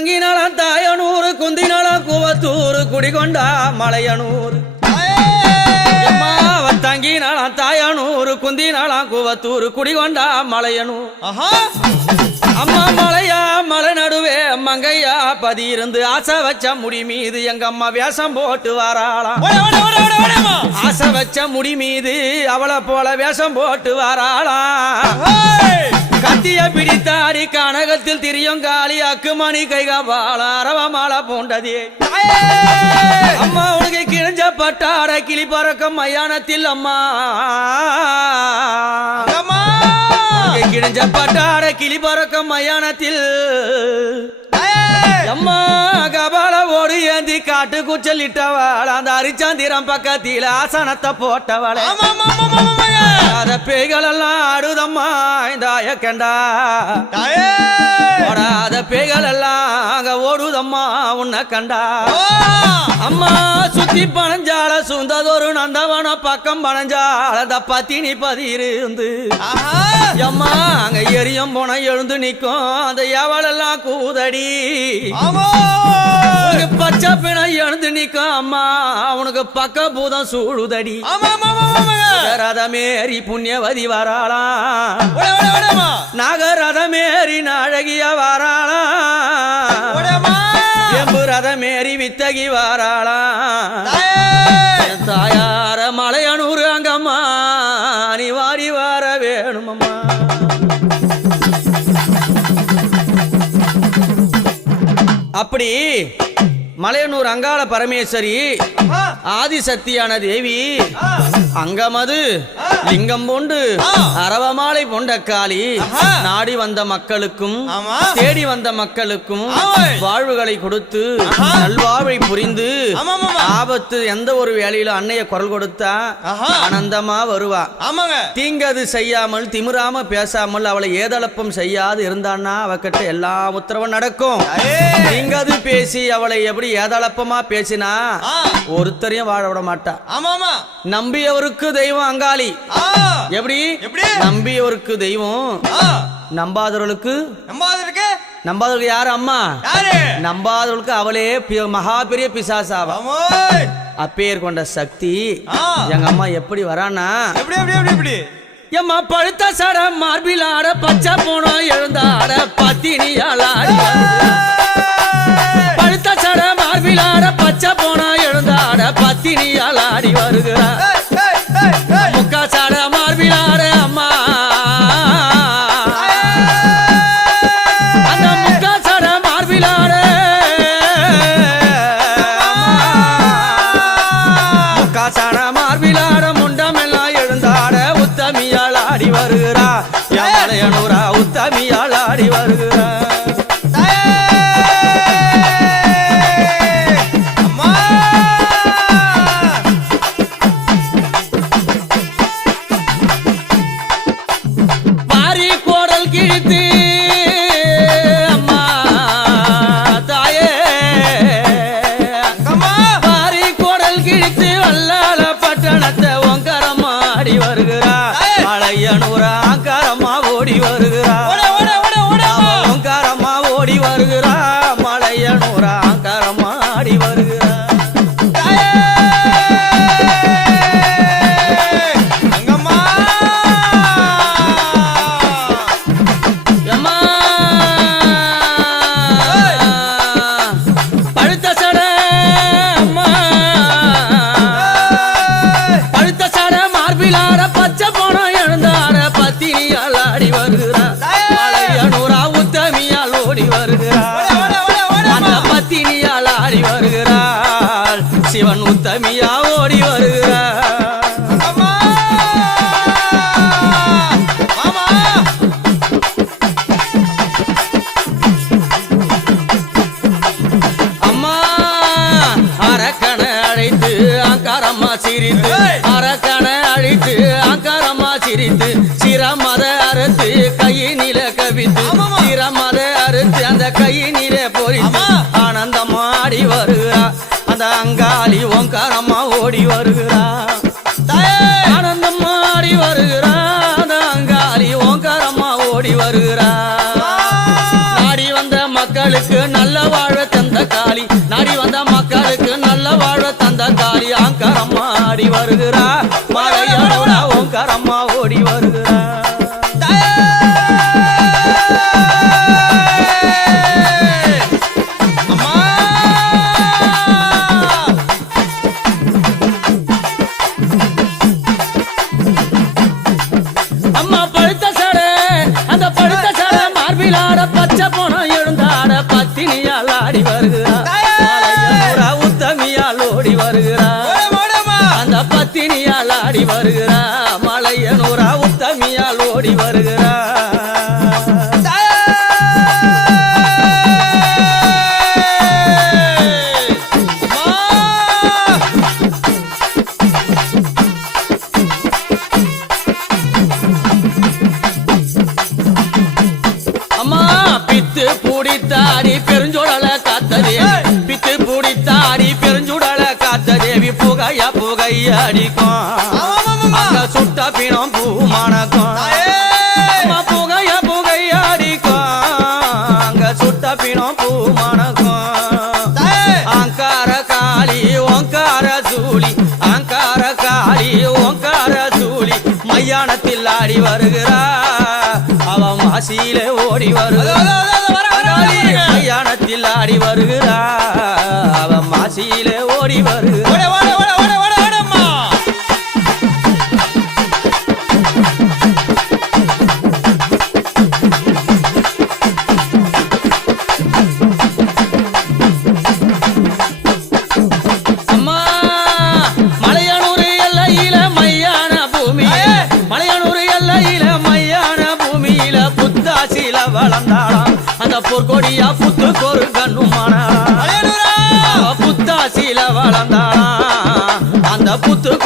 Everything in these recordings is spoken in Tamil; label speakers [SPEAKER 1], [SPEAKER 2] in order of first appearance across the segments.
[SPEAKER 1] தங்கினாளா தாயனூர் குந்தினாளா கூவத்தூர் குடிகொண்டா மலையனூர். தங்கினாளா அவ தங்கினாலாம் தாயனூர் குந்தினாலாம் கூவத்தூர் குடிகொண்டா மலையனூர்.
[SPEAKER 2] ஆஹா.
[SPEAKER 1] அம்மா மலையா மலை நடுவே மங்கையா பதி இருந்து ஆசை வச்ச முடி மீது எங்க அம்மா வேஷம் போட்டு வாராளாம். ஆசை வச்ச முடி மீது அவளை போல வேஷம் போட்டு வாராளாம். கத்திய பிடித்தாடி கனகத்தில் திரியும் காளி அக்குமணி கைகாபால அரவ மாலை பூண்டதே அம்மா உனக்கு கிழிஞ்ச பட்டாட கிளி பறக்கும் மயானத்தில் அம்மா. கிழிஞ்ச பட்டாட கிளி பறக்கும் மயானத்தில் அம்மா ஓடு ஏந்தி காட்டு குச்சலிட்டவள் அந்த அரிச்சாந்திரம் பக்கத்தில் ஆசனத்தை போட்டவளே. அத பேய்கள் எல்லாம் ஆடுதம்மா இந்த கண்டா
[SPEAKER 2] தாயே.
[SPEAKER 1] ஓடாத பேய்கள் எல்லாம் அங்க ஓடுதம்மா உன்னை கண்டா. அம்மா சுத்தி பனஞ்சால சுந்ததொரு நந்தவன பக்கம் பனஞ்சால அந்த பத்தினி பதியிருந்து.
[SPEAKER 2] ஆஹா.
[SPEAKER 1] அம்மா அங்க எரியும் போன எழுந்து நிக்கும் அந்த எவளெல்லாம் கூதடி. உனக்கு பச்சை பிணம் எழுந்து நிக்கும் அம்மா உனக்கு பக்க பூதம் சூழுதடி ரதமேரி புண்ணியவதி
[SPEAKER 2] ஓடமா
[SPEAKER 1] நாகரதமேரி நாழகிய
[SPEAKER 2] ஓடமா
[SPEAKER 1] எம்பு ரதமேரி வித்தகி என் தாயார மலையனூர் அங்கம்மா நீ வாடி வர வேணுமம்மா அப்படி மலையனூர் அங்காள பரமேஸ்வரி. ஆதிசக்தியான தேவி. அங்கமது லிங்கம் பூண்டு. அரவமாலை பூண்ட காளி. நாடி வந்த மக்களுக்கும் தேடி வந்த மக்களுக்கும். வாழ்வுகளை கொடுத்து. நல்வாழ்வை புரிந்து ஆபத்து எந்த ஒரு வேலையில அன்னைய குரல் கொடுத்தா. ஆனந்தமா வருவா. தீங்கது செய்யாமல் திமிராம பேசாமல் அவளை ஏதளப்பம் செய்யாது இருந்தான்னா அவகிட்ட எல்லா உத்தரவும் நடக்கும். தீங்கது பேசி அவளை எப்படி ஏதளப்பமா பேசினா ஒருத்தரையும் வாழ விட மாட்டா. நம்பியவருக்கு தெய்வம் அங்காளி. எப்படி? நம்பியவருக்கு தெய்வம். நம்பாதவர்களுக்கு? நம்பாதவர்களுக்கு யாரு? அம்மா. நம்பாதவர்களுக்கு அவளே மகா பெரிய பிசாசாவா. அப்பேர் கொண்ட சக்தி. எங்க அம்மா எப்படி வரானா
[SPEAKER 2] எப்படி எப்படி எப்படி எப்படி?
[SPEAKER 1] எம்மா பழுத்த சட மார்பில் ஆட பச்சை போனோம் எழுந்தாட பத்தினியால் ஆடி. சட பச்சை போனா எழுந்தாட பத்தினியால் ஆடி வருகிறார். சிரித்து அரக்கண அழித்து அங்காரமா சிரித்து சிரமத அறுத்து கையினில கவித்து சிரமத அறுத்து அந்த கையினில பொறித்து ஆனந்தமா ஆடி வருகிறா. அந்த அங்காளி ஓங்காரம்மா ஓடி வருகிறா. ஆனந்தமா ஆடி வருகிறா. அந்த அங்காளி ஓங்காரம்மா ஓடி வருகிறா. ஆடி வந்த மக்களுக்கு நல்ல வாழ தந்த காளி. நாடி வந்த மக்களுக்கு ஓடி வருகிறான். அந்த பத்தினியால் ஆடி வருகிறான். கையடிக்கும். அங்க சுட்ட பிணம் பூ மணக்கும் புகைய புகையடிக்கும். அங்க சுட்ட பிணம் பூ மணக்கும் அங்கார காளி ஓங்கார சூழி அங்கார காளி ஓங்கார சூழி மையானத்தில் ஆடி வருகிறா. அவன் வாசியிலே ஓடி
[SPEAKER 3] வருகிறார் da puta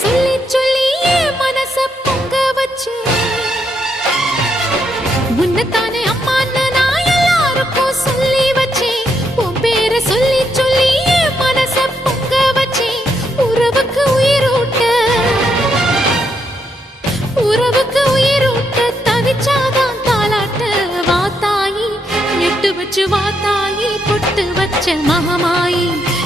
[SPEAKER 3] சொல்லி சொல்லி மனச பொங்க வச்சு. உன்னைத்தானே அம்மான்னு நான் எல்லாருக்கும் சொல்லி வச்சேன் உன் பேரை சொல்லி சொல்லி மனச பொங்க வச்சேன் உறவுக்கு உயிரூட்ட. உறவுக்கு உயிரூட்ட தவிச்சாதான் தாளாட்ட. வாத்தாயி எட்டு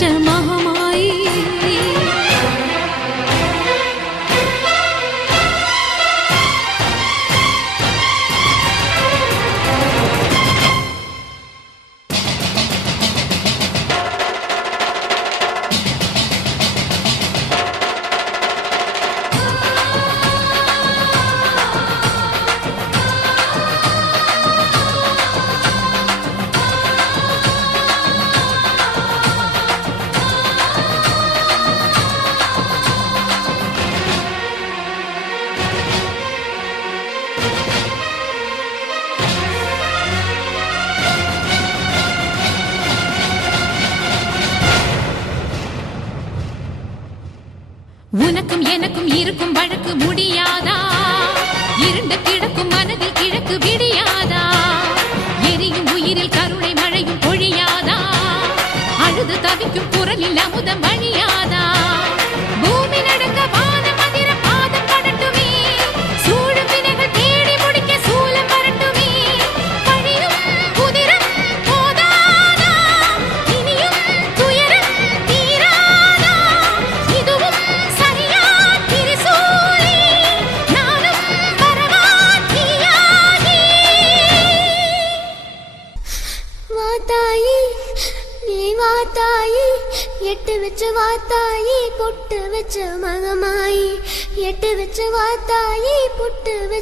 [SPEAKER 3] चमहा நமக்கு விடியாதா? எரியும் உயிரில் கருணை மழையும் பொழியாதா? அழுது தவிக்கும்
[SPEAKER 4] குரல் இல்லாம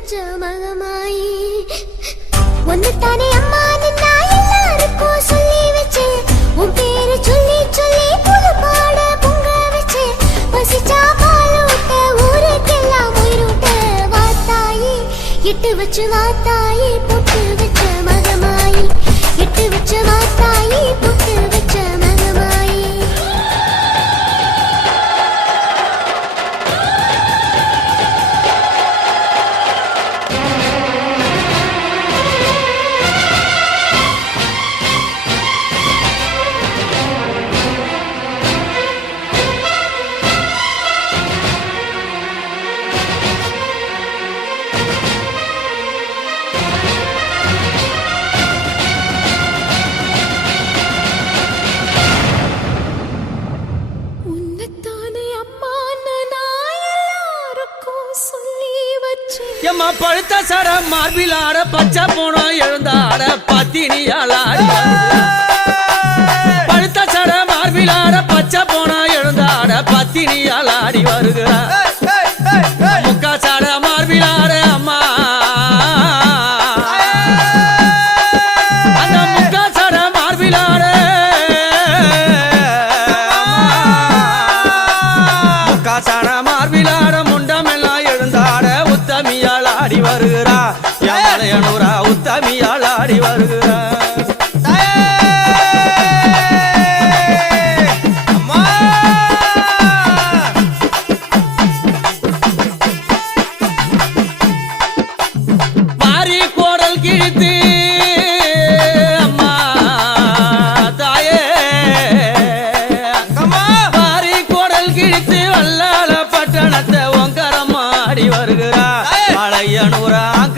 [SPEAKER 4] பிடிச்ச மகமாயி ஒன்னு தானே அம்மா நான் எல்லாருக்கும் சொல்லி வச்சேன் உன் பேரு சொல்லி சொல்லி புது பாட பொங்க வச்சேன் பசிச்சா பால் ஊட்ட ஊருக்கெல்லாம் உயிரூட்ட வாத்தாயி இட்டு வச்சு வாத்தாயி
[SPEAKER 1] பழுத்த சர மார்பில் ஆட பச்சை போனோம் எழுந்தாட பத்தினியால் ஆடி. பழுத்த சர மார்பில் ஆட பச்சை போனோம் எழுந்தாட பத்தினியால் ஆடி வருகிறார். வருகிறா? என் மலையனூரா உத்தமியால் ஆடி வருகிறா.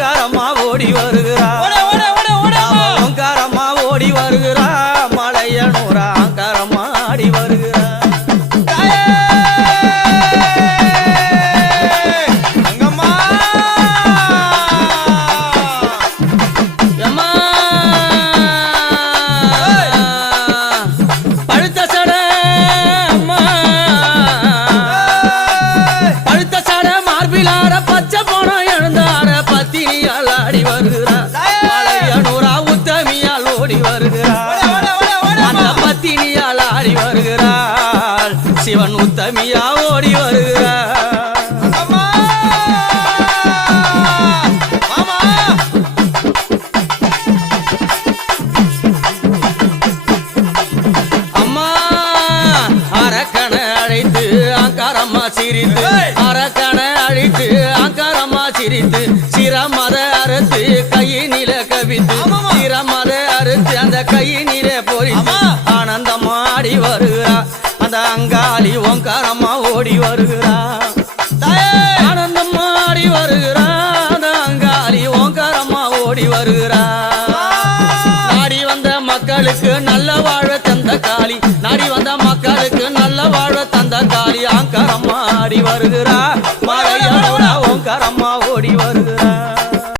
[SPEAKER 1] பணக்காரம்மா ஓடி வருகிறா
[SPEAKER 2] லட்சுமியா ஓடி
[SPEAKER 1] வருகிறா. சிரித்து. அரக்கண அழித்து அங்காரம்மா சிரித்து. சிரமத அறுத்து கையின் கையினில கவித்து. சிரமத அறுத்து அந்த கையின்